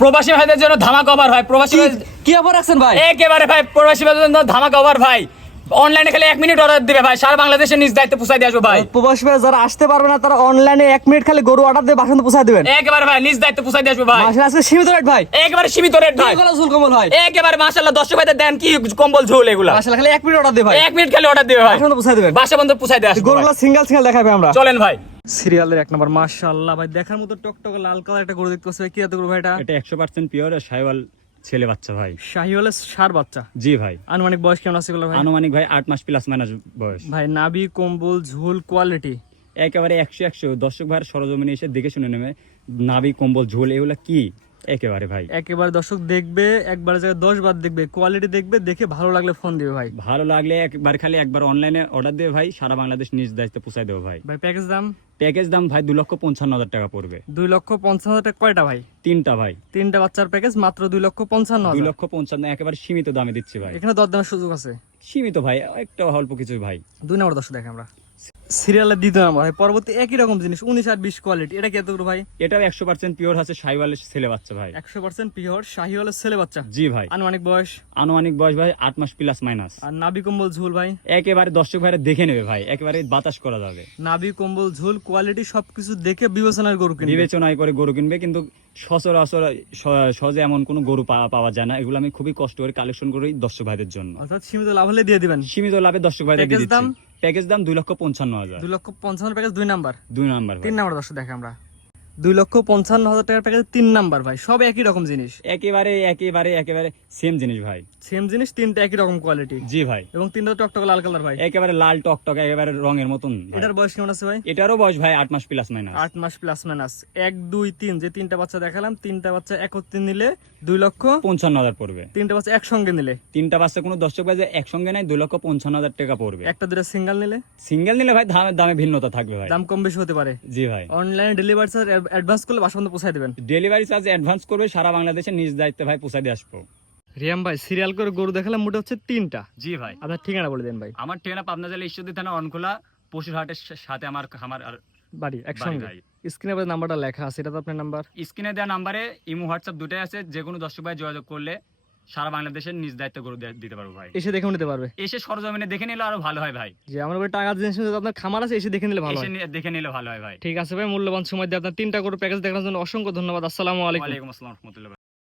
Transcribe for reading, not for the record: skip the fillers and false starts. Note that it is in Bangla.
প্রবাসী ভাইদের জন্য ধামাকা অফার ভাই। প্রবাসী কি অফার রাখছেন ভাই? একেবারে ভাই প্রবাসী ভাইদের জন্য ধামাকা অফার ভাই। অনলাইনে খালি 1 মিনিট অর্ডার দিবে ভাই, সারা বাংলাদেশে নিজ দায়িত্বে পৌঁছায় দিয়ে আসবো ভাই। প্রবাসী ভাই যারা আসতে পারবে না তারা অনলাইনে 1 মিনিট খালি গরু অর্ডার দিয়ে বাসাতে পৌঁছায় দিবেন। একেবারে ভাই নিজ দায়িত্বে পৌঁছায় দিয়ে আসবো ভাই। মাসের আজকে সীমিত রেট ভাই, একেবারে সীমিত রেট ভাই। এগুলো ঝুল কম্বল ভাই, একেবারে মাশাআল্লাহ দর্শক ভাইদের দেন কি কম্বল ঝোল এগুলা। মাশাআল্লাহ খালি 1 মিনিট অর্ডার দিয়ে ভাই, 1 মিনিট খালি অর্ডার দিবে ভাই, বাসাতে পৌঁছায় দিবেন। বাসা বন্ধ পৌঁছায় দিয়ে আসবো ভাই। গরুগুলো সিঙ্গেল সিঙ্গেল দেখাবে আমরা। চলেন ভাই। সিরিয়ালের 1 নাম্বার মাশাআল্লাহ ভাই, দেখার মতো টকটকে লাল কালার একটা গরু দেখতে পাচ্ছি ভাই। কি এত গরু ভাই? এটা 100% পিওর শাহিওয়াল ছেলে বাচ্চা ভাই। শাহিওয়ালের ষাঁড় বাচ্চা। জি ভাই। আনুমানিক বয়স কেমন আছে এগুলো ভাই? আনুমানিক ভাই 8 মাস প্লাস মাইনাস বয়স ভাই নাভি কম্বল ঝুল কোয়ালিটি একেবারে 100 দর্শক ভাইয়ের সরজমিনে এসে দেখে শুনে নেবে নাভি কম্বল ঝোল এগুলা কি একেবারে ভাই। একেবারে দর্শক দেখবে, একবার জায়গায় 10 বার দেখবে, কোয়ালিটি দেখবে, দেখে ভালো লাগলে ফোন দিবে ভাই। ভালো লাগলে একবার অনলাইনে অর্ডার দেবে ভাই, সারা বাংলাদেশ নিজ দায়িত্বে পৌঁছায় দেবো ভাই। ভাই প্যাকেজ দাম? প্যাকেজ দাম ভাই 2,55,000 টাকা পড়বে। 2,55,000 টাকা কয়টা ভাই? 3টা ভাই। 3টা বাচ্চার প্যাকেজ মাত্র 2,55,000। 2,55,000 একেবারে সীমিত দামে দিচ্ছি ভাই। এখানে দরদামের সুযোগ আছে? সীমিত ভাই, একটা অল্প কিছু ভাই। 2 নম্বর দর্শক দেখে আমরা সিরিয়ালের 2 নম্বর ভাই, পরবর্তী একই রকম জিনিস 19 আর 20 কোয়ালিটি। এটা কি এত করে ভাই? এটাও 100% পিওর আছে শাহিওয়ালের ছেলে বাচ্চা ভাই। 100% পিওর শাহিওয়ালের ছেলে বাচ্চা। জি ভাই। আনুমানিক বয়স? আনুমানিক বয়স ভাই 8 মাস প্লাস মাইনাস। আর নাভি কম্বল ঝুল ভাই? একেবারে দর্শক ভাইরা দেখে নেবে ভাই, একেবারে বাতাস করা যাবে। নাভি কম্বল ঝুল কোয়ালিটি সবকিছু দেখে বিবেচনার গরু কিনবে। বিবেচনায় করে গরু কিনবে, কিন্তু সচরাচর সহজে এমন কোনো গরু পাওয়া যায় না। এগুলো আমি খুবই কষ্ট করে কালেকশন করি দর্শক ভাইদের জন্য। অর্থাৎ সীমিত লাভ হলে দিয়ে দিবেন। সীমিত লাভে দর্শক ভাইদের দিয়ে প্যাকেজ দাম? দিচ্ছি। প্যাকেজ দাম 2,55,000। 2,55,000 প্যাকেজ 2 নাম্বার। 2 নাম্বার ভাই। 3 নাম্বার দর্শক দেখে আমরা 2,55,000 টাকার প্যাকেজ 3 নাম্বার ভাই। সব একই রকম জিনিস, একেবারে সেম জিনিস ভাই। সেম জিনিস, 3টা একই রকম কোয়ালিটি। জি ভাই। এবং 3টা টকটকে লাল কালার ভাই। একেবারে লাল টকটক একেবারে রঙের মতন ভাই। এটার বয়স কেমন আছে ভাই? এটারও বয়স ভাই 8 মাস প্লাস মাইনাস। 8 মাস প্লাস মাইনাস। 1 2 3 যে 3টা বাচ্চা দেখালাম, 3টা বাচ্চা একত্রে নিলে 2,55,000 পড়বে। 3টা বাচ্চা একসঙ্গে নিলে? 3টা বাচ্চা কোনো দর্শক ভাই যে একসঙ্গে নাই 2,55,000 টাকা পড়বে। একটা দুটো সিঙ্গেল নিলে? সিঙ্গেল নিলে ভাই দামে ভিন্নতা থাকবে ভাই। দাম কম বেশি হতে পারে। জি ভাই। অনলাইন ডেলিভারি চার্জ অ্যাডভান্স করলে বাসা পর্যন্ত পৌঁছায় দিবেন। ডেলিভারি চার্জ অ্যাডভান্স করবে, সারা বাংলাদেশে নিজ দায়িত্বে ভাই পৌঁছায় দিয়ে আসবো। রিয়াম ভাই সিরিয়াল করে গরু দেখালাম, মোটে হচ্ছে 3টা। জি ভাই। আপনার ঠিকানা বলে দেন ভাই। আমার ঠিকানা পাবনা জেলা ঈশ্বরদী থানা অনখোলা পশুর হাটের সাথে আমার খামার আর বাড়ি একসঙ্গে। ভাই। স্ক্রিনে আপনার নাম্বারটা লেখা আছে, এটা তো আপনার নাম্বার। স্ক্রিনে দেওয়া নাম্বারে ইমো হোয়াটসঅ্যাপ দুটাই আছে, যে কোনো দর্শক ভাই যোগাযোগ করলে সারা বাংলাদেশের নিজ দায়িত্ব গরু দিতে পারবো ভাই। এসে দেখে নিতে পারবে? এসে সরজমিনে দেখে নিলে আরো ভালো হয় ভাই। যে আমার উপরে টাকা জিনিস যদি আপনার খামার আছে এসে দেখে নিলে ভালো হয়। দেখে নিলে ভালো হয় ভাই। ঠিক আছে ভাই, মূল্যবান সময় দিয়ে আপনার 3টা গরু প্যাকেজ দেখানোর জন্য অসংখ্য ধন্যবাদ। আসসালামু আলাইকুম। ওয়ালাইকুম আসসালাম রহমতুল্লাহ।